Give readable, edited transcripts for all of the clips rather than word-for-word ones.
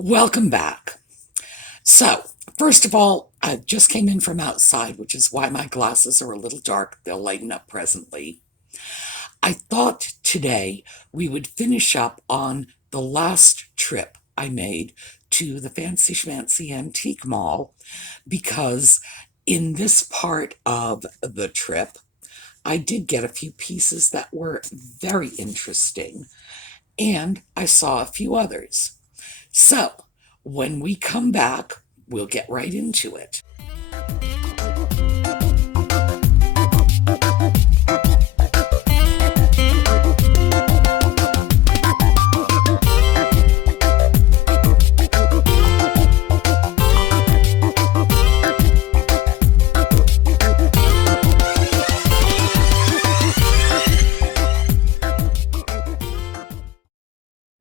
Welcome back. So, first of all, I just came in from outside, which is why my glasses are a little dark. They'll lighten up presently. I thought today we would finish up on the last trip I made to the Fancy Schmancy Antique Mall because in this part of the trip, I did get a few pieces that were very interesting, and I saw a few others. So, when we come back, we'll get right into it.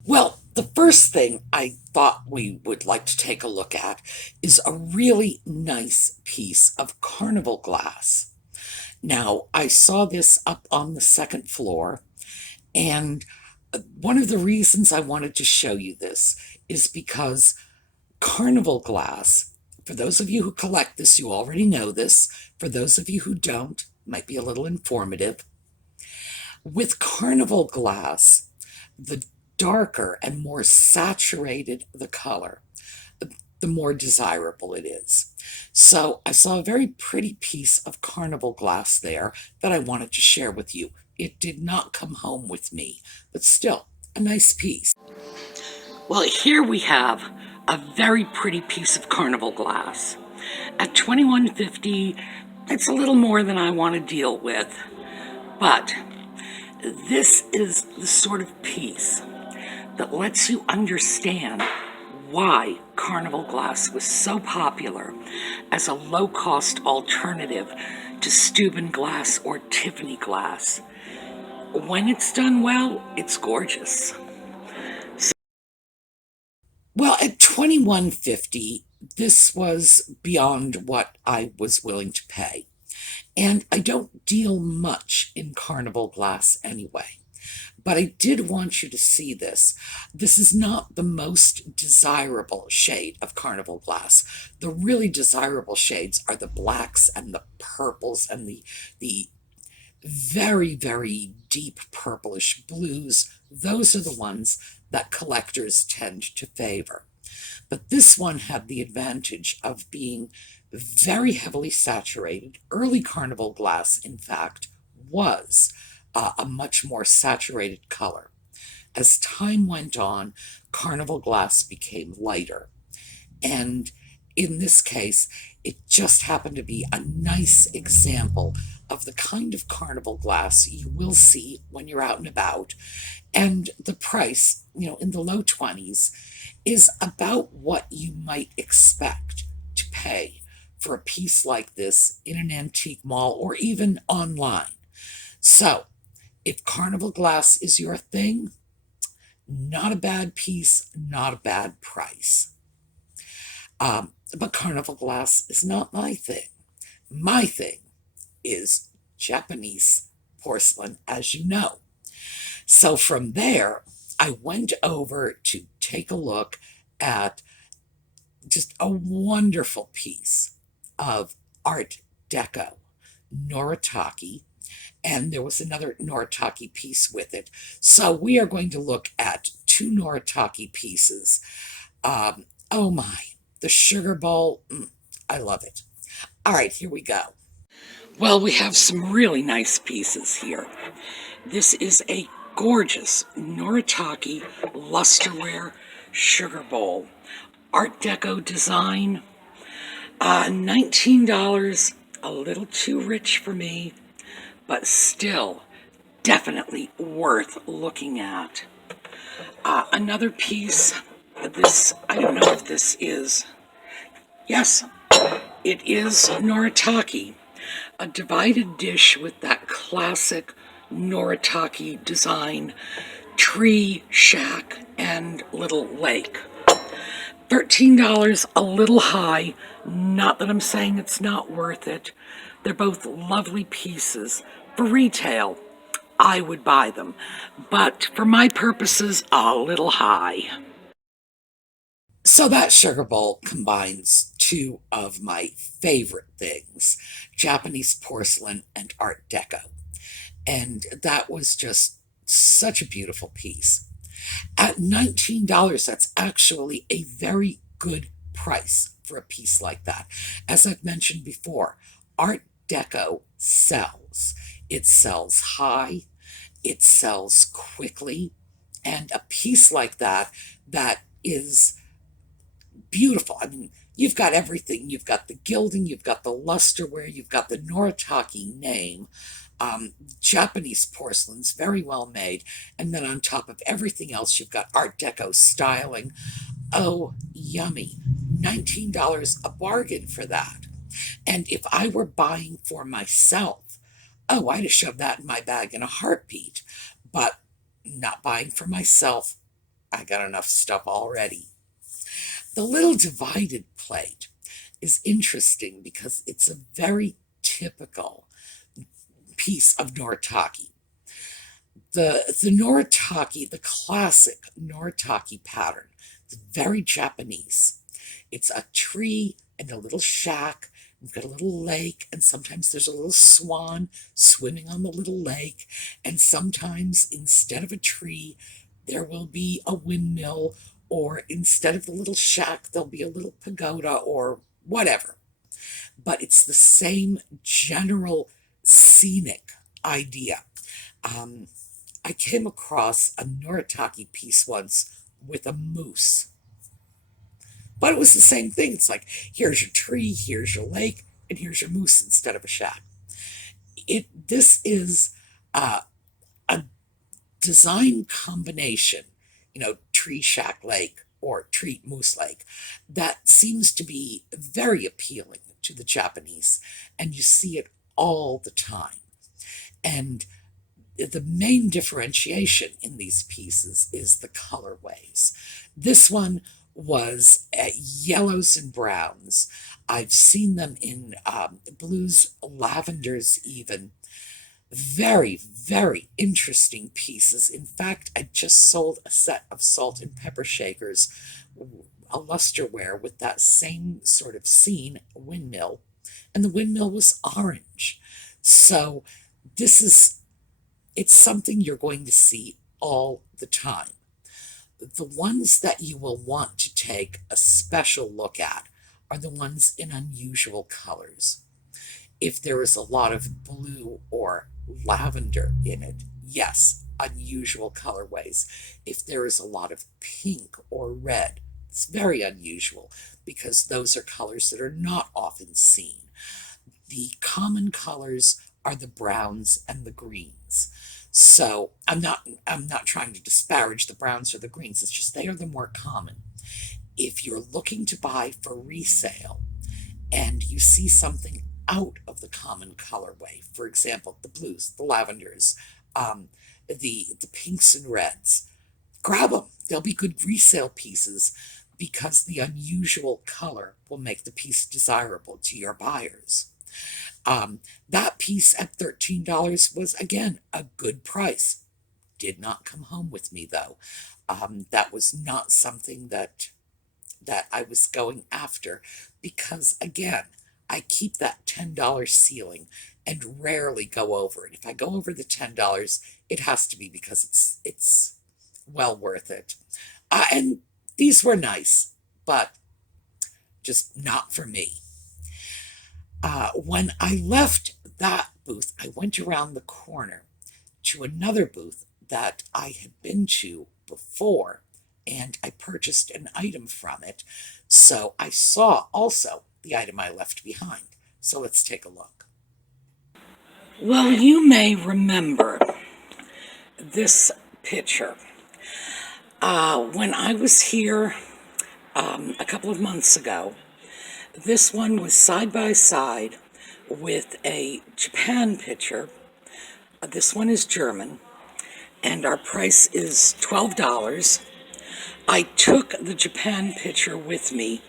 Well, the first thing I thought we would like to take a look at is a really nice piece of Carnival glass. Now, I saw this up on the second floor, and one of the reasons I wanted to show you this is because Carnival glass, for those of you who collect this, you already know this. For those of you who don't, might be a little informative. With Carnival glass, the darker and more saturated the color, the more desirable it is. So I saw a very pretty piece of Carnival glass there that I wanted to share with you. It did not come home with me, but still a nice piece. Well, here we have a very pretty piece of Carnival glass. At $21.50, it's a little more than I want to deal with, but this is the sort of piece that lets you understand why Carnival glass was so popular as a low-cost alternative to Steuben glass or Tiffany glass. When it's done well, it's gorgeous. Well, at $21.50, this was beyond what I was willing to pay. And I don't deal much in Carnival glass anyway. But I did want you to see this. This is not the most desirable shade of Carnival glass. The really desirable shades are the blacks and the purples and the very, very deep purplish blues. Those are the ones that collectors tend to favor. But this one had the advantage of being very heavily saturated. Early Carnival glass, in fact, was a much more saturated color. As time went on, Carnival glass became lighter. And in this case, it just happened to be a nice example of the kind of Carnival glass you will see when you're out and about. And the price, in the low 20s, is about what you might expect to pay for a piece like this in an antique mall or even online. So, if Carnival glass is your thing, not a bad piece, not a bad price. But Carnival glass is not my thing. My thing is Japanese porcelain, as you know. So from there, I went over to take a look at just a wonderful piece of Art Deco, Noritaki, and there was another Noritaki piece with it. So we are going to look at two Noritaki pieces. Oh my, the sugar bowl, I love it. All right, here we go. Well, we have some really nice pieces here. This is a gorgeous Noritaki lusterware sugar bowl. Art Deco design. $19, a little too rich for me, but still definitely worth looking at. Another piece, this, I don't know if this is, yes, it is Noritaki. A divided dish with that classic Noritaki design, tree, shack, and little lake. $13, a little high. Not that I'm saying it's not worth it. They're both lovely pieces. For retail, I would buy them. But for my purposes, a little high. So that sugar bowl combines two of my favorite things, Japanese porcelain and Art Deco. And that was just such a beautiful piece. At $19, that's actually a very good price for a piece like that. As I've mentioned before, Art Deco sells. It sells high, it sells quickly, and a piece like that that is beautiful. I mean, you've got everything. You've got the gilding, you've got the lusterware, you've got the Noritaki name. Japanese porcelain's very well made, and then on top of everything else, you've got Art Deco styling. Oh, yummy. $19, a bargain for that. And if I were buying for myself, oh, I'd have shoved that in my bag in a heartbeat. But not buying for myself, I got enough stuff already. The little divided plate is interesting because it's a very typical piece of Noritaki. The Noritaki, the classic Noritaki pattern, it's very Japanese. It's a tree and a little shack. We've got a little lake, and sometimes there's a little swan swimming on the little lake, and sometimes instead of a tree, there will be a windmill, or instead of the little shack, there'll be a little pagoda or whatever. But it's the same general scenic idea. Um, I came across a Noritaki piece once with a moose, but it was the same thing. It's like, here's your tree, here's your lake, and here's your moose instead of a shack. This is a design combination, tree shack lake or tree moose lake, that seems to be very appealing to the Japanese, and you see it all the time. And the main differentiation in these pieces is the colorways. This one was yellows and browns. I've seen them in blues, lavenders even. Very, very interesting pieces. In fact, I just sold a set of salt and pepper shakers, a lusterware with that same sort of scene, a windmill, and the windmill was orange. So it's something you're going to see all the time. The ones that you will want to take a special look at are the ones in unusual colors. If there is a lot of blue or lavender in it, yes, unusual colorways. If there is a lot of pink or red, it's very unusual because those are colors that are not often seen. The common colors are the browns and the greens. So I'm not trying to disparage the browns or the greens. It's just they are the more common. If you're looking to buy for resale and you see something out of the common colorway, for example, the blues, the lavenders, the pinks and reds, grab them. They'll be good resale pieces because the unusual color will make the piece desirable to your buyers. That piece at $13 was, again, a good price. Did not come home with me, though. That was not something that I was going after because, again, I keep that $10 ceiling and rarely go over it. If I go over the $10, it has to be because it's well worth it. And these were nice, but just not for me. When I left that booth, I went around the corner to another booth that I had been to before, and I purchased an item from it. So I saw also the item I left behind. So let's take a look. Well, you may remember this picture. When I was here a couple of months ago, this one was side by side with a Japan picture. This one is German, and our price is $12. I took the Japan picture with me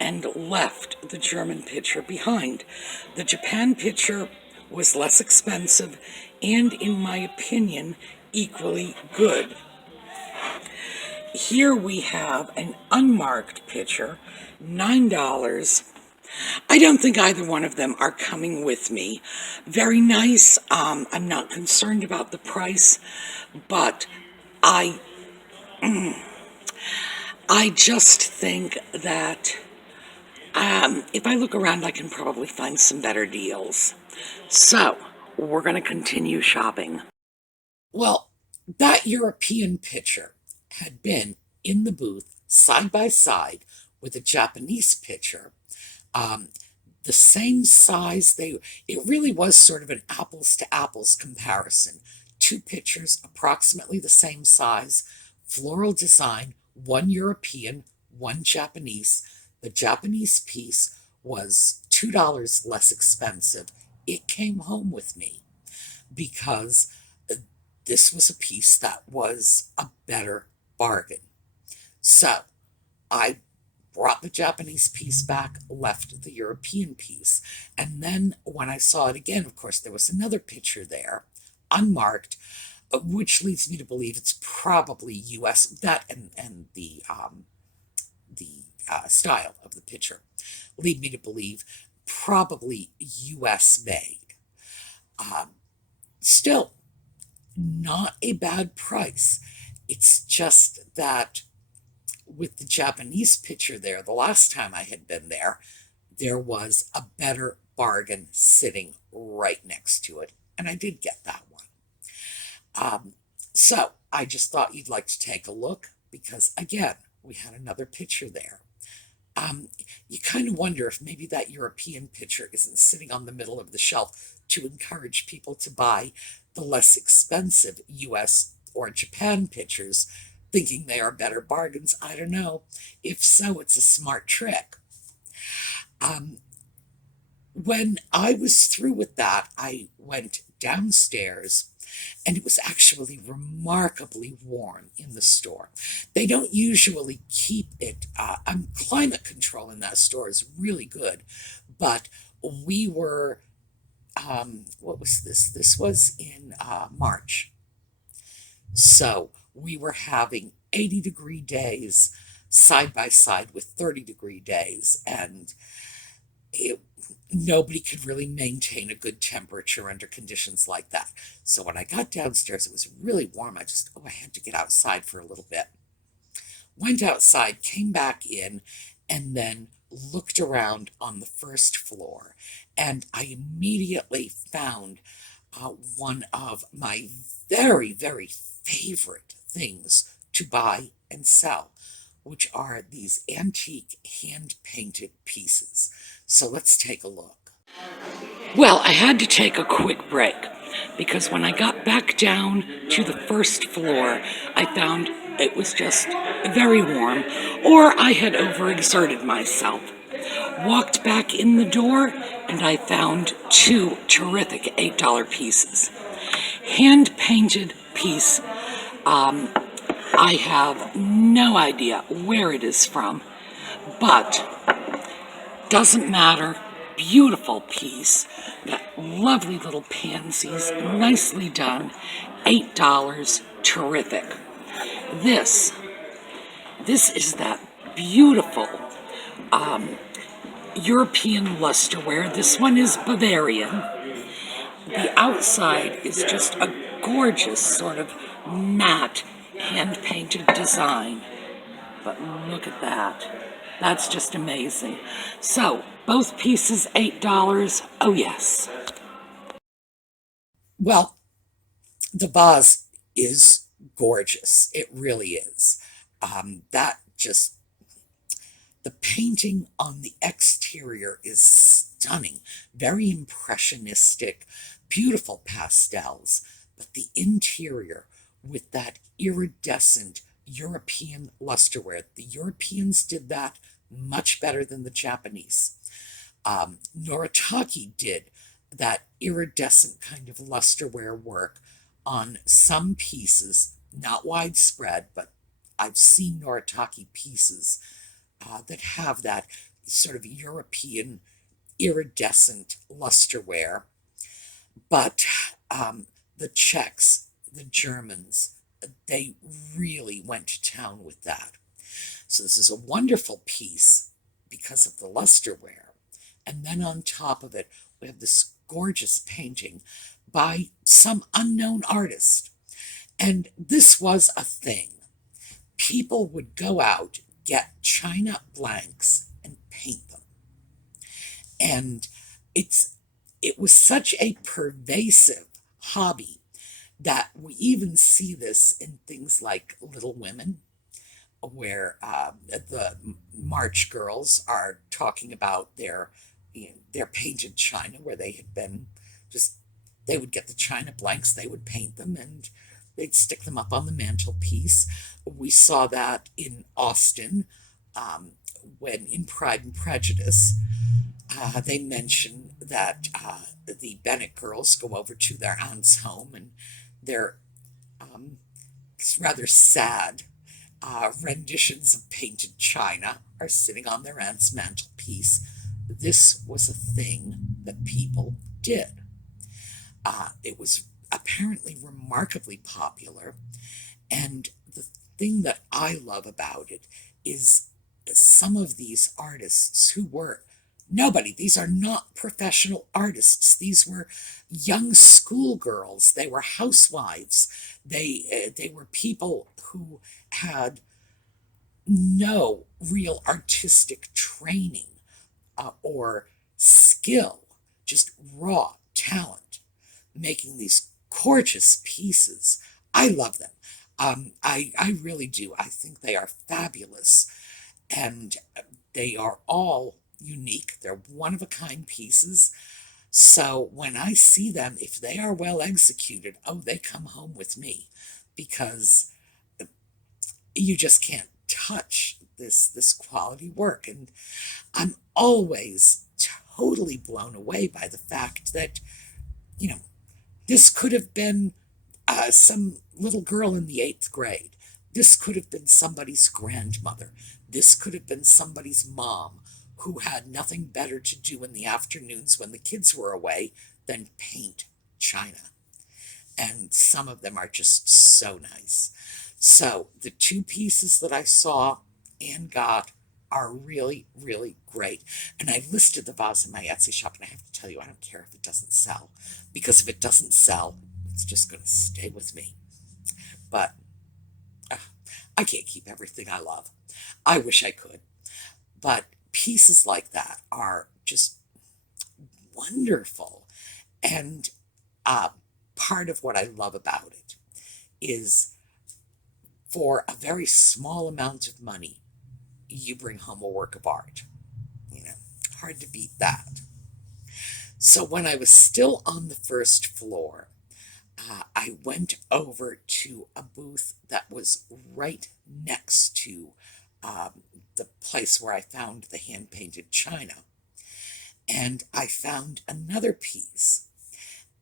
and left the German picture behind. The Japan picture was less expensive and, in my opinion, equally good. here we have an unmarked picture, $9. I don't think either one of them are coming with me. Very nice. I'm not concerned about the price, but I I just think that if I look around, I can probably find some better deals. So, we're going to continue shopping. Well, that European picture had been in the booth side by side with a Japanese picture. Um, the same size, it really was sort of an apples to apples comparison. Two pictures approximately the same size, floral design, one European, one Japanese. The Japanese piece was $2 less expensive. It came home with me because this was a piece that was a better bargain. So I brought the Japanese piece back, left the European piece. And then when I saw it again, of course, there was another picture there, unmarked, which leads me to believe it's probably US, that and the style of the picture lead me to believe probably US made. Still, not a bad price. It's just that with the Japanese picture there, the last time I had been there, there was a better bargain sitting right next to it. And I did get that one. So I just thought you'd like to take a look because, again, we had another picture there. You kind of wonder if maybe that European picture isn't sitting on the middle of the shelf to encourage people to buy the less expensive US or Japan pictures, thinking they are better bargains. I don't know. If so, it's a smart trick. Um, when I was through with that, I went downstairs and it was actually remarkably warm in the store. They don't usually keep it, climate control in that store is really good, but we were, what was this? This was in March. So we were having 80-degree days side by side with 30-degree days, and it, nobody could really maintain a good temperature under conditions like that. So when I got downstairs, it was really warm. I had to get outside for a little bit. Went outside, came back in, and then looked around on the first floor. And I immediately found one of my very, very favorite things to buy and sell, which are these antique hand-painted pieces. So let's take a look. Well, I had to take a quick break because when I got back down to the first floor, I found it was just very warm, or I had overexerted myself. Walked back in the door, and I found two terrific $8 pieces. Hand-painted piece. I have no idea where it is from, but doesn't matter. Beautiful piece. Got lovely little pansies, nicely done. $8, terrific. This is that beautiful European lusterware. This one is Bavarian. The outside is just a gorgeous sort of matte hand-painted design. But look at that. That's just amazing. So, both pieces $8. Oh, yes. Well, the vase is gorgeous. It really is. That just, the painting on the exterior is stunning, very impressionistic, beautiful pastels. But the interior, with that iridescent European lusterware, the Europeans did that much better than the Japanese. Noritaki did that iridescent kind of lusterware work on some pieces, not widespread, but I've seen Noritaki pieces that have that sort of European iridescent lusterware. But the Czechs, the Germans, they really went to town with that. So this is a wonderful piece because of the lusterware. And then on top of it, we have this gorgeous painting by some unknown artist. And this was a thing. People would go out, get china blanks, and paint them. And it was such a pervasive hobby that we even see this in things like Little Women, where the March girls are talking about their painted china, where they had been just, they would get the china blanks, they would paint them, and they'd stick them up on the mantelpiece. We saw that in Austin, when in Pride and Prejudice, they mention that the Bennett girls go over to their aunt's home, and their um, rather sad renditions of painted china are sitting on their aunt's mantelpiece. This was a thing that people did. It was apparently remarkably popular, and the thing that I love about it is some of these artists who were nobody. These are not professional artists. These were young schoolgirls. They were housewives. They were people who had no real artistic training or skill, just raw talent, making these gorgeous pieces. I love them. I really do. I think they are fabulous, and they are all unique. They're one of a kind pieces. So when I see them, if they are well executed, oh, they come home with me, because you just can't touch this quality work. And I'm always totally blown away by the fact that, you know, this could have been some little girl in the 8th grade. This could have been somebody's grandmother. This could have been somebody's mom who had nothing better to do in the afternoons when the kids were away than paint china. And some of them are just so nice. So the two pieces that I saw and got are really, really great. And I listed the vase in my Etsy shop, and I have to tell you, I don't care if it doesn't sell, because if it doesn't sell, it's just going to stay with me. But I can't keep everything I love. I wish I could. But pieces like that are just wonderful. And part of what I love about it is, for a very small amount of money, you bring home a work of art. You know, hard to beat that. So when I was still on the first floor, I went over to a booth that was right next to the place where I found the hand-painted china. And I found another piece.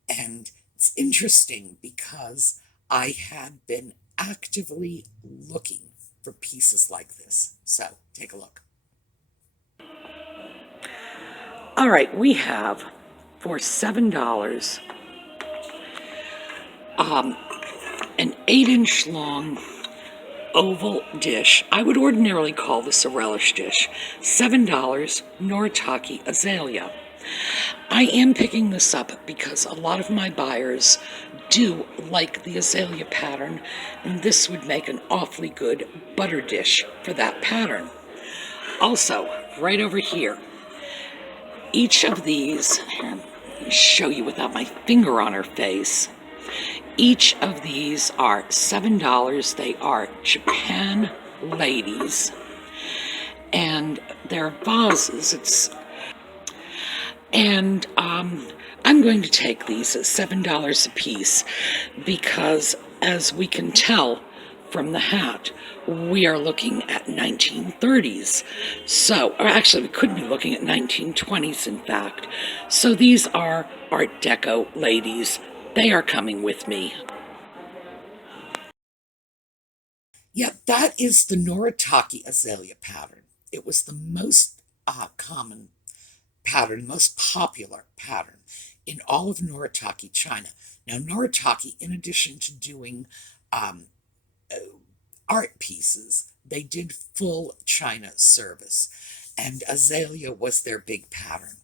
And it's interesting because I had been actively looking for pieces like this. So take a look. All right, we have for $7 an 8-inch long oval dish. I would ordinarily call this a relish dish. $7, Noritaki Azalea. I am picking this up because a lot of my buyers do like the azalea pattern, and this would make an awfully good butter dish for that pattern. Also, right over here, each of these, here, let me show you without my finger on her face. Each of these are $7. They are Japan ladies, and they're vases. And I'm going to take these at $7 a piece because, as we can tell from the hat, we are looking at 1930s. So, or actually, we could be looking at 1920s, in fact. So these are Art Deco ladies. They are coming with me. Yeah, that is the Noritaki Azalea pattern. It was the most common pattern, most popular pattern in all of Noritaki China. Now, Noritaki, in addition to doing art pieces. They did full china service, and Azalea was their big pattern.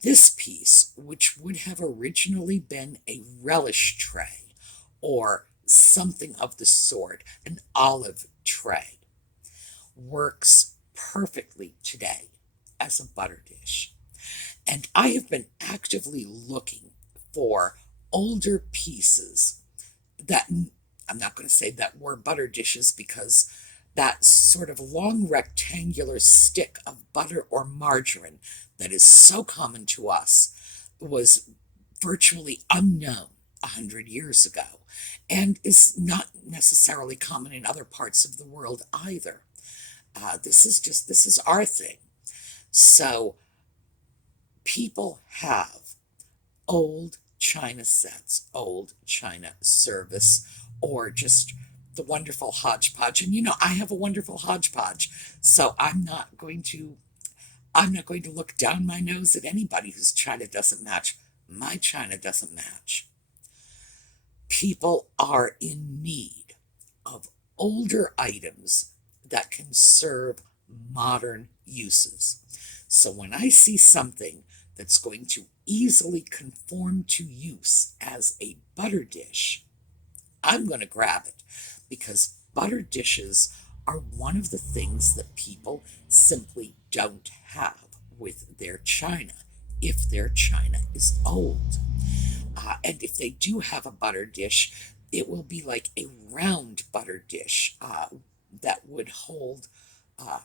This piece, which would have originally been a relish tray or something of the sort, an olive tray, works perfectly today as a butter dish. And I have been actively looking for older pieces that, I'm not going to say that were butter dishes, because that sort of long rectangular stick of butter or margarine that is so common to us was virtually unknown 100 years ago, and is not necessarily common in other parts of the world either. This is our thing. So people have old china sets, old china service, or just the wonderful hodgepodge. And I have a wonderful hodgepodge, so I'm not going to look down my nose at anybody whose china doesn't match. My china doesn't match. People are in need of older items that can serve modern uses. So when I see something that's going to easily conform to use as a butter dish, I'm going to grab it, because butter dishes are one of the things that people simply don't have with their china if their china is old. And if they do have a butter dish, it will be like a round butter dish that would hold a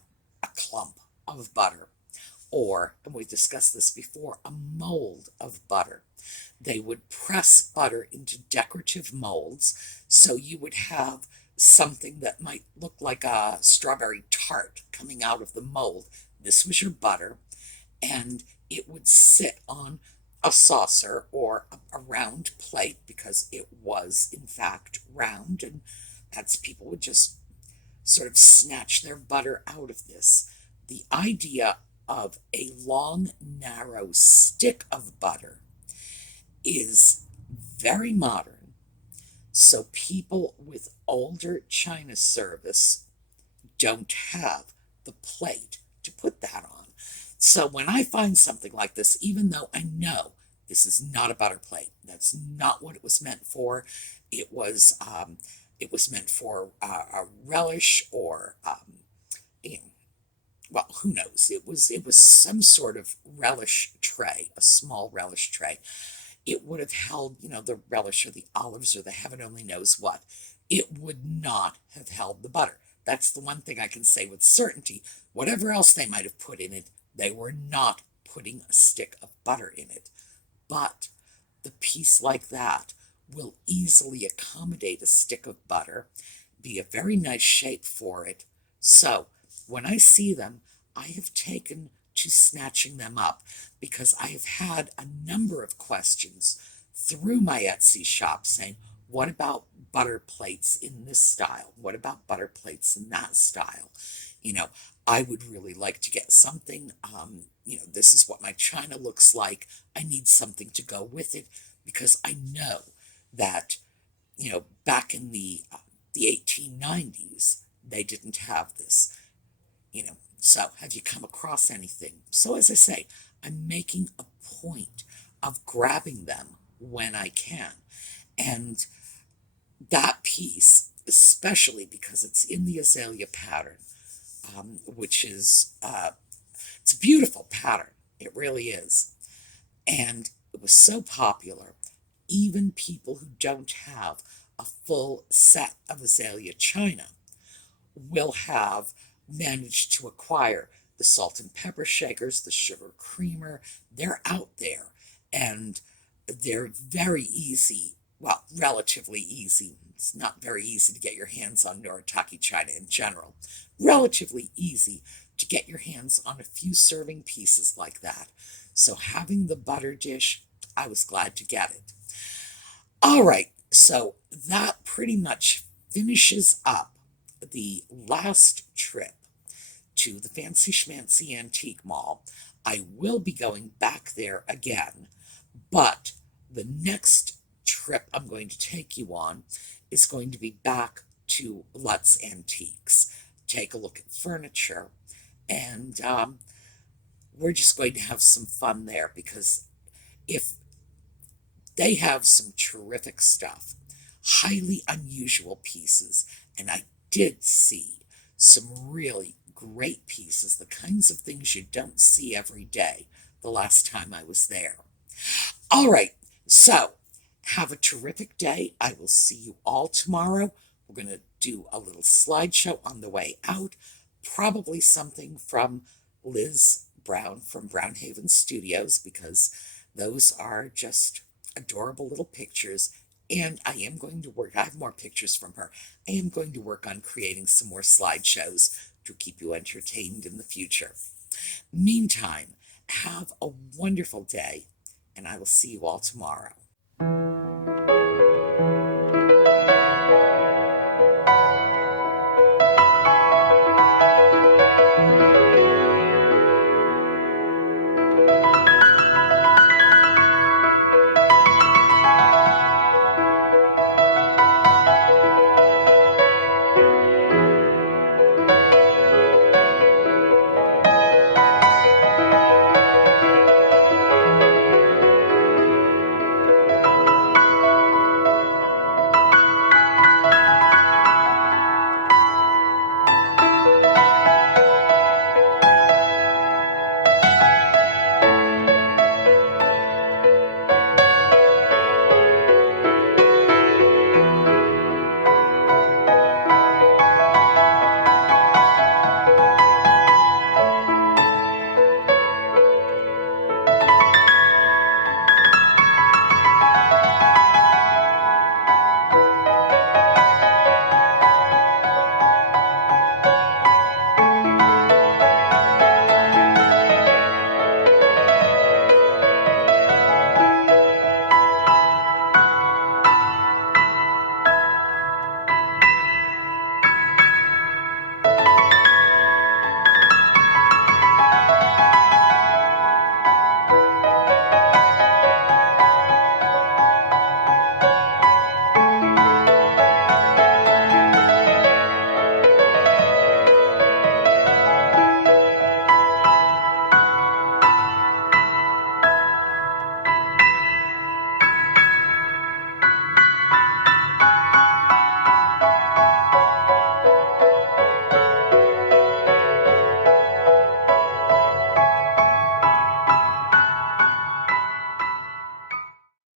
clump of butter, or, and we've discussed this before, a mold of butter. They would press butter into decorative molds, so you would have something that might look like a strawberry tart coming out of the mold. This was your butter, and it would sit on a saucer or a round plate, because it was in fact round, and as people would just sort of snatch their butter out of this. The idea of a long, narrow stick of butter is very modern. So people with older china service don't have the plate to put that on. So when I find something like this, even though I know this is not a butter plate, that's not what it was meant for. It was meant for a relish, or well, who knows? It was some sort of relish tray, a small relish tray. It would have held, the relish or the olives or the heaven only knows what. It would not have held the butter. That's the one thing I can say with certainty. Whatever else they might have put in it, they were not putting a stick of butter in it. But the piece like that will easily accommodate a stick of butter, be a very nice shape for it. So when I see them, I have taken to snatching them up, because I have had a number of questions through my Etsy shop saying, what about butter plates in this style? What about butter plates in that style? I would really like to get something, this is what my china looks like. I need something to go with it, because I know that, back in the 1890s, they didn't have this. So have you come across anything? So as I say, I'm making a point of grabbing them when I can. And that piece, especially because it's in the Azalea pattern, which is, it's a beautiful pattern. It really is. And it was so popular, even people who don't have a full set of Azalea china will have managed to acquire the salt and pepper shakers, the sugar creamer. They're out there, and they're very easy, well, relatively easy. It's not very easy to get your hands on Noritaki china in general. Relatively easy to get your hands on a few serving pieces like that. So having the butter dish, I was glad to get it. All right, so that pretty much finishes up the last trip to the Fancy Schmancy Antique Mall. I will be going back there again, but the next trip I'm going to take you on is going to be back to Lutz Antiques, take a look at furniture, and we're just going to have some fun there because if they have some terrific stuff, highly unusual pieces, and I did see some really great pieces, the kinds of things you don't see every day the last time I was there. All right, so have a terrific day. I will see you all tomorrow. We're going to do a little slideshow on the way out, probably something from Liz Brown from Brownhaven Studios, because those are just adorable little pictures. And I am going to work, I have more pictures from her. I am going to work on creating some more slideshows to keep you entertained in the future. Meantime, have a wonderful day, and I will see you all tomorrow.